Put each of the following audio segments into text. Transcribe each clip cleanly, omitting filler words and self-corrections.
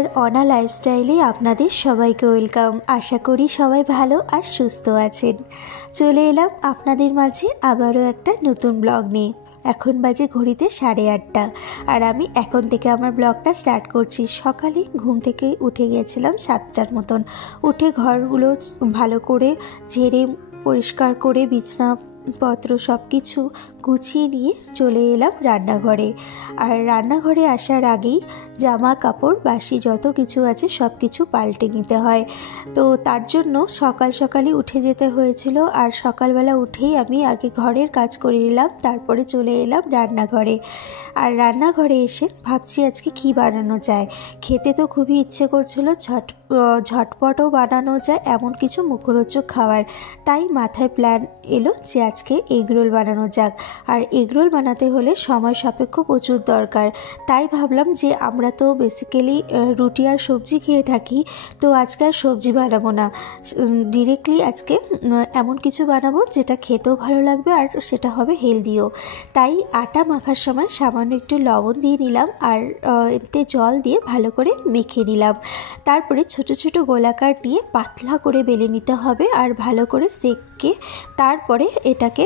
আর অনা লাইফস্টাইলে আপনাদের সবাইকে ওয়েলকাম। আশা করি সবাই ভালো আর সুস্থ আছেন। চলে এলাম আপনাদের মাঝে আবারও একটা নতুন ব্লগ নিয়ে। এখন বাজে ঘড়িতে 8:30 আর আমি এখন থেকে আমার ব্লগটা স্টার্ট করছি। সকালে ঘুম থেকে উঠে গিয়েছিলাম 7টার মতন। উঠে ঘরগুলো ভালো করে ঝেড়ে পরিষ্কার করে বিছানাপত্র সব কিছু গুছিয়ে নিয়ে চলে এলাম রান্নাঘরে। আর রান্নাঘরে আসার আগেই জামা কাপড় বাসি যত কিছু আছে সব কিছু পাল্টে নিতে হয়। তো তার জন্য সকালই উঠে যেতে হয়েছিল। আর সকালবেলা উঠেই আমি আগে ঘরের কাজ করে নিলাম, তারপরে চলে এলাম রান্নাঘরে। আর রান্নাঘরে এসে ভাবছি আজকে কি বানানো যায়। খেতে তো খুবই ইচ্ছে করছিল, ঝটপটও বানানো যায় এমন কিছু মুখরোচক খাবার। তাই মাথায় প্ল্যান এলো যে আজকে এগরোল বানানো যাক। আর এগরোল বানাতে হলে সময় সাপেক্ষ প্রচুর দরকার। তাই ভাবলাম যে আমরা তো বেসিক্যালি রুটি আর সবজি খেয়ে থাকি, তো আজকে আর সবজি বানাবো না, ডিরেক্টলি আজকে এমন কিছু বানাবো যেটা খেতেও ভালো লাগবে আর সেটা হবে হেলদিও। তাই আটা মাখার সময় সামান্য একটু লবণ দিয়ে নিলাম আর এতে জল দিয়ে ভালো করে মেখে নিলাম। তারপরে ছোট ছোট গোলাকার নিয়ে পাতলা করে বেলে নিতে হবে আর ভালো করে সেঁকে তারপরে এটাকে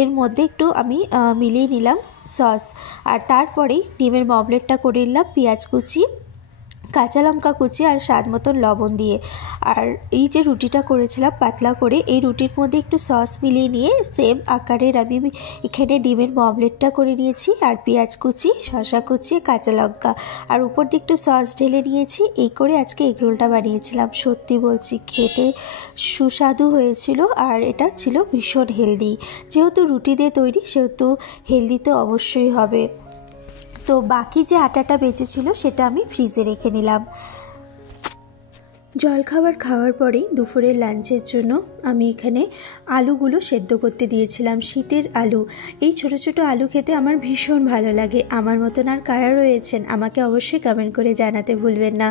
এর মধ্যে একটু আমি মিলিয়ে নিলাম সস। আর তারপরেই ডিমের অমলেটটা করে নিলাম পেঁয়াজ কুচি, কাঁচা লঙ্কা কুচি আর স্বাদ মতন লবণ দিয়ে। আর এই যে রুটিটা করেছিলাম পাতলা করে, এই রুটির মধ্যে একটু সস মিলিয়ে নিয়ে সেম আকারের আমি এখানে ডিমের অমলেটটা করে নিয়েছি। আর পেঁয়াজ কুচি, শসা কুচি, কাঁচা লঙ্কা আর উপর দিয়ে একটু সস ঢেলে নিয়েছি। এই করে আজকে এগরোলটা বানিয়েছিলাম। সত্যি বলছি খেতে সুস্বাদু হয়েছিল আর এটা ছিল ভীষণ হেলদি। যেহেতু রুটি দিয়ে তৈরি সেহেতু হেলদি তো অবশ্যই হবে। তো বাকি যে আটাটা বেঁচেছিল সেটা আমি ফ্রিজে রেখে নিলাম। জলখাবার খাওয়ার পরেই দুপুরের লাঞ্চের জন্য আমি এখানে আলুগুলো সেদ্ধ করতে দিয়েছিলাম। শীতের আলু, এই ছোট ছোট আলু খেতে আমার ভীষণ ভালো লাগে। আমার মতন আর কারা রয়েছেন আমাকে অবশ্যই কমেন্ট করে জানাতে ভুলবেন না।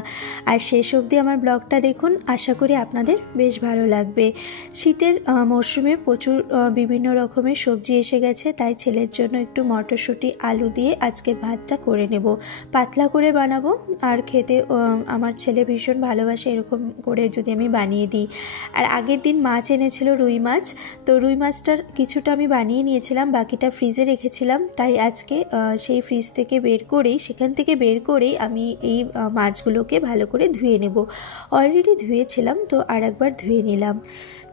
আর শেষ অবধি আমার ব্লগটা দেখুন, আশা করি আপনাদের বেশ ভালো লাগবে। শীতের মরশুমে প্রচুর বিভিন্ন রকমের সবজি এসে গেছে, তাই ছেলের জন্য একটু মটরশুঁটি আলু দিয়ে আজকে ভাতটা করে নেব। পাতলা করে বানাবো আর খেতে আমার ছেলে ভীষণ ভালোবাসে এরকম করে যদি আমি বানিয়ে দিই। আর আগের দিন মাছ এনেছিল, রুই মাছ। তো রুই মাছটার কিছুটা আমি বানিয়ে নিয়েছিলাম, বাকিটা ফ্রিজে রেখেছিলাম। তাই আজকে সেই ফ্রিজ থেকে সেখান থেকে বের করেই আমি এই মাছগুলোকে ভালো করে ধুয়ে নেব। অলরেডি ধুয়েছিলাম, তো আর একবার ধুয়ে নিলাম।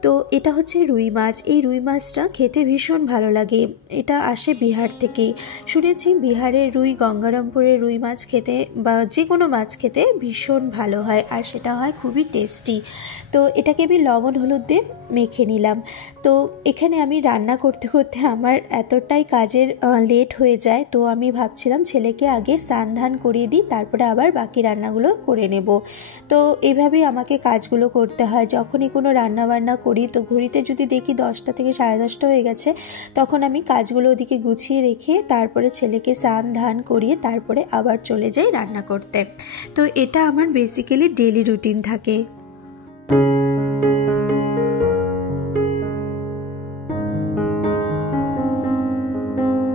তো এটা হচ্ছে রুই মাছ। এই রুই মাছটা খেতে ভীষণ ভালো লাগে। এটা আসে বিহার থেকে। শুনেছি বিহারের রুই, গঙ্গারামপুরের রুই মাছ খেতে বা যে কোনো মাছ খেতে ভীষণ ভালো হয় আর সেটা হয় খুবই টেস্টি। তো এটাকে আমি লবণ হলুদ দিয়ে মেখে নিলাম। তো এখানে আমি রান্না করতে করতে আমার এতটাই কাজের লেট হয়ে যায়, তো আমি ভাবছিলাম ছেলেকে আগে স্নান ধান করিয়ে দিই, তারপরে আবার বাকি রান্নাগুলো করে নেব। তো এইভাবেই আমাকে কাজগুলো করতে হয়। যখনই কোনো রান্নাবান্না করি তো ঘড়িতে যদি দেখি 10টা থেকে 10:30 হয়ে গেছে, তখন আমি কাজগুলো ওদিকে গুছিয়ে রেখে তারপরে ছেলেকে স্নান ধান করিয়ে তারপরে আবার চলে যাই রান্না করতে। তো এটা আমার বেসিক্যালি ডেলি রুটিন থাকে।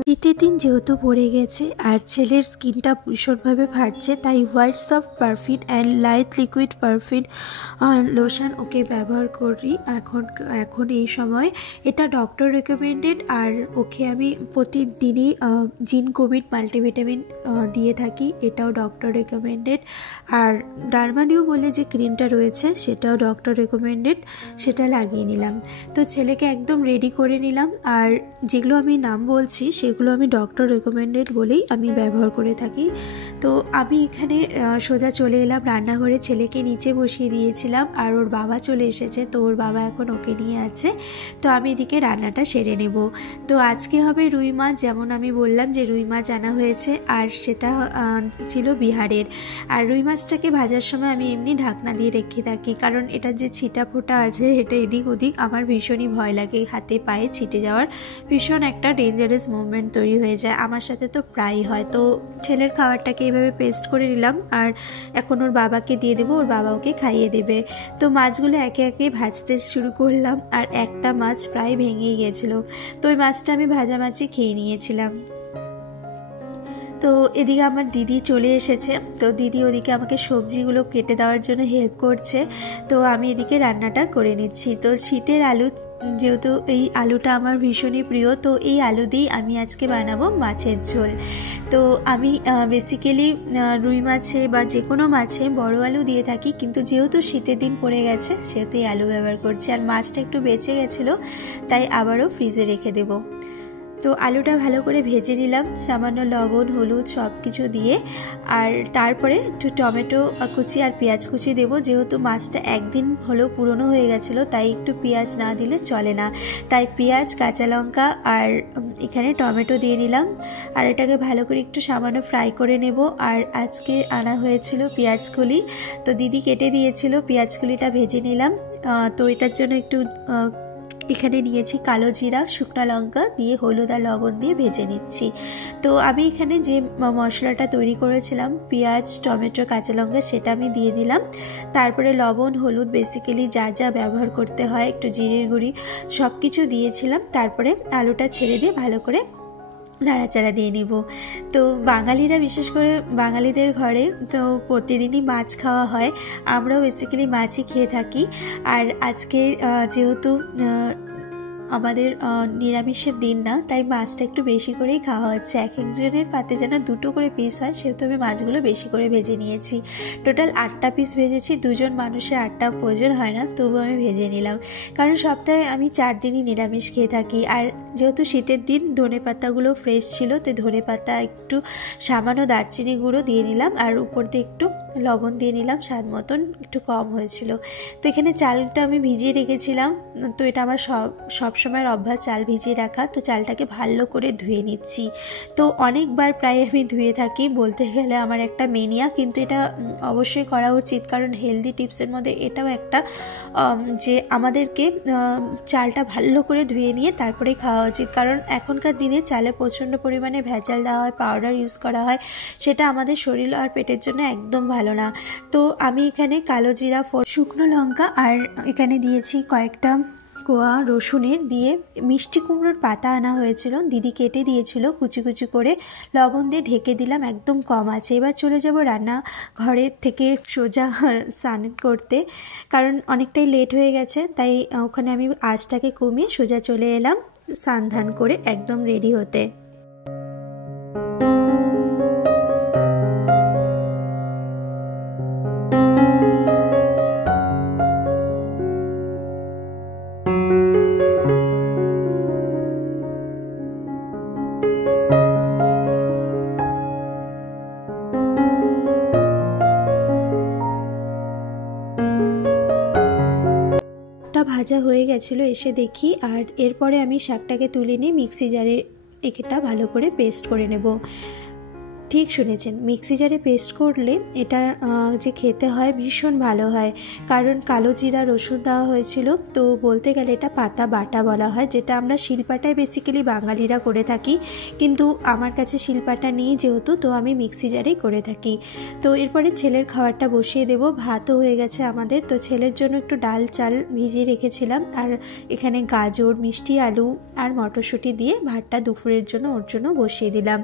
শীতের দিন যেহেতু পড়ে গেছে আর ছেলের স্কিনটা ভীষণভাবে ফাটছে, তাই white soft perfume and light liquid perfume lotion ওকে ব্যবহার করি এখন এই সময়। এটা ডক্টর রেকমেন্ডেড আর ওকে আমি প্রতিদিনই জিন কোভিড মাল্টিভিটামিন দিয়ে থাকি, এটাও ডক্টর রেকমেন্ডেড। আর ডারমানিউ বলে যে ক্রিমটা রয়েছে সেটাও ডক্টর রেকমেন্ডেড, সেটা লাগিয়ে নিলাম। তো ছেলেকে একদম রেডি করে নিলাম। আর যেগুলো আমি নাম বলছি সেগুলো আমি ডক্টর রেকমেন্ডেড বলেই আমি ব্যবহার করে থাকি। তো আমি এখানে সোজা চলে এলাম রান্নাঘরে। ছেলেকে নিচে বসিয়ে দিয়েছিলাম আর ওর বাবা চলে এসেছে, তো ওর বাবা এখন ওকে নিয়ে আছে। তো আমি এদিকে রান্নাটা সেরে নেব। তো আজকে হবে রুই মাছ, যেমন আমি বললাম যে রুই মাছ আনা হয়েছে আর সেটা ছিল বিহারের। আর রুই মাছটাকে ভাজার সময় আমি এমনি ঢাকনা দিয়ে রেখে থাকি, কারণ এটা যে ছিটা ফোটা আছে এটা এদিক ওদিক আমার ভীষণই ভয় লাগে, হাতে পায়ে ছিটে যাওয়ার ভীষণ একটা ডেঞ্জারাস মুভমেন্ট তৈরি হয়ে যায়। আমার সাথে তো প্রায়ই হয়। তো ছেলের খাবারটাকে এইভাবে পেস্ট করে নিলাম আর এখন ওর বাবাকে দিয়ে দেবো, ওর বাবা ওকে খাইয়ে দেবে। তো মাছগুলো একে একে ভাজতে শুরু করলাম আর একটা মাছ প্রায় ভেঙেই গেছিলো, তো ওই মাছটা আমি ভাজা মাছই খেয়ে নিয়েছিলাম। তো এদিকে আমার দিদি চলে এসেছে, তো দিদি ওদিকে আমাকে সবজিগুলো কেটে দেওয়ার জন্য হেল্প করছে, তো আমি এদিকে রান্নাটা করে নিচ্ছি। তো শীতের আলু, যেহেতু এই আলুটা আমার ভীষণই প্রিয়, তো এই আলু দিয়েই আমি আজকে বানাবো মাছের ঝোল। তো আমি বেসিক্যালি রুই মাছে বা যে কোনো মাছে বড় আলু দিয়ে থাকি, কিন্তু যেহেতু শীতের দিন পড়ে গেছে সেহেতু এই আলু ব্যবহার করছি। আর মাছটা একটু বেঁচে গেছিলো, তাই আবারও ফ্রিজে রেখে দেবো। তো আলুটা ভালো করে ভেজে নিলাম, সামান্য লবণ হলুদ সব কিছু দিয়ে। আর তারপরে একটু টমেটো কুচি আর পেঁয়াজ কুচি দেবো। যেহেতু মাছটা একদিন হলেও পুরনো হয়ে গেছিলো, তাই একটু পেঁয়াজ না দিলে চলে না, তাই পেঁয়াজ কাঁচা লঙ্কা আর এখানে টমেটো দিয়ে নিলাম। আর এটাকে ভালো করে একটু সামান্য ফ্রাই করে নেব। আর আজকে আনা হয়েছিল পেঁয়াজকলি, তো দিদি কেটে দিয়েছিল, পেঁয়াজকলিটা ভেজে নিলাম। তো এটার জন্য একটু এখানে নিয়েছি কালো জিরা, শুকনো লঙ্কা দিয়ে হলুদ আর লবণ দিয়ে ভেজে নিচ্ছি। তো আমি এখানে যে মশলাটা তৈরি করেছিলাম পেঁয়াজ টমেটো কাঁচা লঙ্কা, সেটা আমি দিয়ে দিলাম। তারপরে লবণ হলুদ বেসিক্যালি যা যা ব্যবহার করতে হয়, একটু জিরের গুঁড়ি সব কিছু দিয়েছিলাম। তারপরে আলুটা ছেড়ে দিয়ে ভালো করে নাড়াচাড়া দিয়ে নিব। তো বাঙালিরা, বিশেষ করে বাঙালিদের ঘরে তো প্রতিদিনই মাছ খাওয়া হয়, আমরাও বেসিক্যালি মাছই খেয়ে থাকি। আর আজকে যেহেতু আমাদের নিরামিষের দিন না, তাই মাছটা একটু বেশি করেই খাওয়া হচ্ছে। এক একজনের পাতে যেন দুটো করে পিস হয়, সেহেতু আমি মাছগুলো বেশি করে ভেজে নিয়েছি। টোটাল 8টা পিস ভেজেছি, 2জন মানুষের 8টা প্রয়োজন হয় না, তবু আমি ভেজে নিলাম। কারণ সপ্তাহে আমি 4 দিনই নিরামিষ খেয়ে থাকি। আর যেহেতু শীতের দিন ধনে পাতাগুলো ফ্রেশ ছিল, তো ধনে পাতা একটু সামান্য দারচিনি গুঁড়ো দিয়ে নিলাম, আর উপর দিয়ে একটু লবণ দিয়ে নিলাম, স্বাদ মতন একটু কম হয়েছিল। তো এখানে চালটা আমি ভিজিয়ে রেখেছিলাম, তো এটা আমার সব সময় অভ্যাস চাল ভিজিয়ে রাখা। তো চালটাকে ভালো করে ধুয়ে নিচ্ছি। তো অনেকবার প্রায় আমি ধুয়ে থাকি, বলতে গেলে আমার একটা মেনিয়া, কিন্তু এটা অবশ্যই করা উচিত, কারণ হেলদি টিপসের মধ্যে এটাও একটা, যে আমাদেরকে চালটা ভালো করে ধুয়ে নিয়ে তারপরে খাওয়া উচিত। কারণ এখনকার দিনে চালে প্রচণ্ড পরিমাণে ভেজাল দেওয়া হয়, পাউডার ইউজ করা হয়, সেটা আমাদের শরীর আর পেটের জন্য একদম ভালো না। তো আমি এখানে কালো জিরা, শুকনো লঙ্কা আর এখানে দিয়েছি কয়েকটা কোয়া রসুনের, দিয়ে মিষ্টি কুমড়োর পাতা আনা হয়েছিল, দিদি কেটে দিয়েছিল কুচি কুচি করে, লবণ দিয়ে ঢেকে দিলাম, একদম কম আছে। এবার চলে যাব রান্না ঘরের থেকে সোজা স্নান করতে, কারণ অনেকটাই লেট হয়ে গেছে, তাই ওখানে আমি আঁচটাকে কমিয়ে সোজা চলে এলাম স্নান ধান করে একদম রেডি হতে। ভাজা হয়ে গেছিলো, এসে দেখি। আর এরপরে আমি শাকটাকে তুলে নিয়ে মিক্সি জারে এটা ভালো করে পেস্ট করে নেব। ঠিক শুনেছেন, মিক্সি জারে পেস্ট করলে এটা যে খেতে হয় ভীষণ ভালো হয়, কারণ কালো জিরা রসুন দেওয়া হয়েছিল। তো বলতে গেলে এটা পাতা বাটা বলা হয়, যেটা আমরা শিলপাটায় বেসিক্যালি বাঙালিরা করে থাকি, কিন্তু আমার কাছে শিলপাটা নেই যেহেতু, তো আমি মিক্সি জারেই করে থাকি। তো এরপরে ছেলের খাবারটা বসিয়ে দেব। ভাতও হয়ে গেছে আমাদের, তো ছেলের জন্য একটু ডাল চাল ভিজিয়ে রেখেছিলাম, আর এখানে গাজর মিষ্টি আলু আর মটরশুঁটি দিয়ে ভাতটা দুপুরের জন্য ওর জন্য বসিয়ে দিলাম।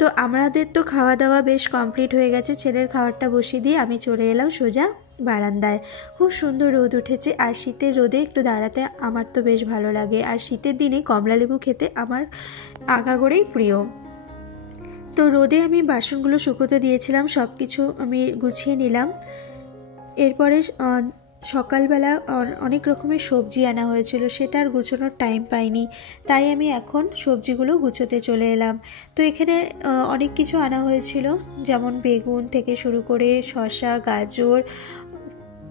তো আমাদের তো খাওয়া দাওয়া বেশ কমপ্লিট হয়ে গেছে, ছেলের খাবারটা বসিয়ে দিয়ে আমি চলে এলাম সোজা বারান্দায়। খুব সুন্দর রোদ উঠেছে, আর শীতের রোদে একটু দাঁড়াতে আমার তো বেশ ভালো লাগে। আর শীতের দিনে কমলা লেবু খেতে আমার আগাগোড়াই প্রিয়। তো রোদে আমি বাসনগুলো শুকোতে দিয়েছিলাম, সব কিছু আমি গুছিয়ে নিলাম। এরপরে সকালবেলা অনেক রকমের সবজি আনা হয়েছিল, সেটা আর গুছোনোর টাইম পাইনি, তাই আমি এখন সবজিগুলো গুছোতে চলে এলাম। তো এখানে অনেক কিছু আনা হয়েছিল, যেমন বেগুন থেকে শুরু করে শসা, গাজর,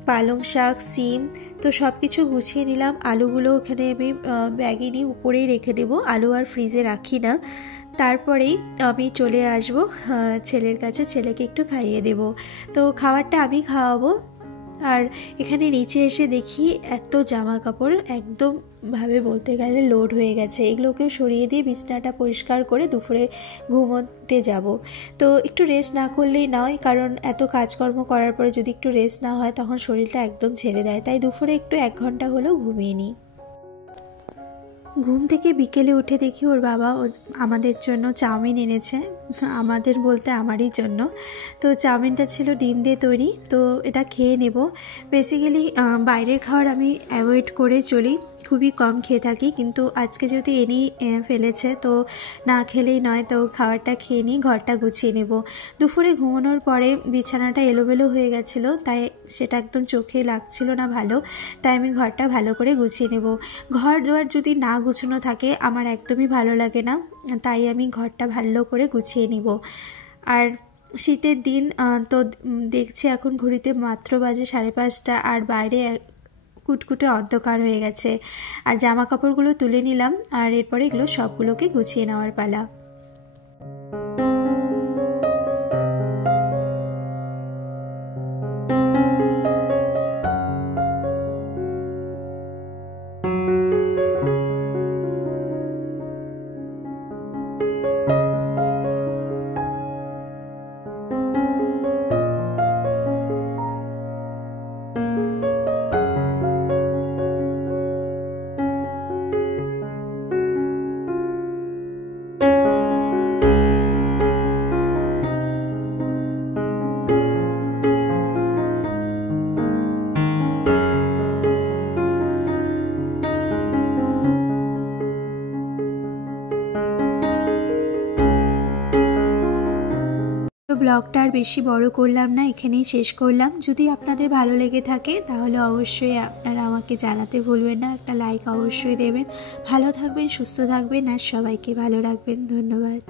পালং শাক, সিম, তো সব কিছু গুছিয়ে নিলাম। আলুগুলো এখানে আমি ব্যাগে নিয়ে উপরেই রেখে দেবো, আলু আর ফ্রিজে রাখি না। তারপরেই আমি চলে আসবো ছেলের কাছে, ছেলেকে একটু খাইয়ে দেব। তো খাবারটা আমি খাওয়াবো। আর এখানে নিচে এসে দেখি এত জামা কাপড় একদম ভাবে বলতে গেলে লোড হয়ে গেছে, এগুলোকে সরিয়ে দিয়ে বিছানাটা পরিষ্কার করে দুপুরে ঘুমোতে যাব। তো একটু রেস্ট না করলেই নয়, কারণ এত কাজকর্ম করার পরে যদি একটু রেস্ট না হয় তখন শরীরটা একদম ছেড়ে দেয়, তাই দুপুরে একটু 1 ঘন্টা হলেও ঘুমিয়ে নিই। ঘুম থেকে বিকেলে উঠে দেখি ওর বাবা আমাদের জন্য চাউমিন এনেছে, আমাদের বলতে আমারই জন্য। তো চাউমিনটা ছিল ডিম দিয়ে তৈরি, তো এটা খেয়ে নেব। বেসিক্যালি বাইরের খাবার আমি অ্যাভয়েড করে চলি, খুবই কম খেয়ে থাকি, কিন্তু আজকে যেহেতু এনেই ফেলেছে তো না খেলেই নয়, তো খাবারটা খেয়ে নিই, ঘরটা গুছিয়ে নেব। দুপুরে ঘুমানোর পরে বিছানাটা এলোমেলো হয়ে গেছিলো, তাই সেটা একদম চোখে লাগছিল না ভালো, তাই আমি ঘরটা ভালো করে গুছিয়ে নেব। ঘর দুয়ার যদি না গুছানো থাকে আমার একদমই ভালো লাগে না, তাই আমি ঘরটা ভালো করে গুছিয়ে নিব। আর শীতের দিন তো দেখছি এখন ঘড়িতে মাত্র বাজে 5:30, আর বাইরে কুটকুটে অন্ধকার হয়ে গেছে। আর জামা কাপড়গুলো তুলে নিলাম, আর এরপরে এগুলো সবগুলোকে গুছিয়ে নেওয়ার পালা। তো ব্লগটা আর বেশি বড় করলাম না, এখানেই শেষ করলাম। যদি আপনাদের ভালো লেগে থাকে তাহলে অবশ্যই আপনারা আমাকে জানাতে ভুলবেন না, একটা লাইক অবশ্যই দেবেন। ভালো থাকবেন, সুস্থ থাকবেন, আর সবাইকে ভালো রাখবেন। ধন্যবাদ।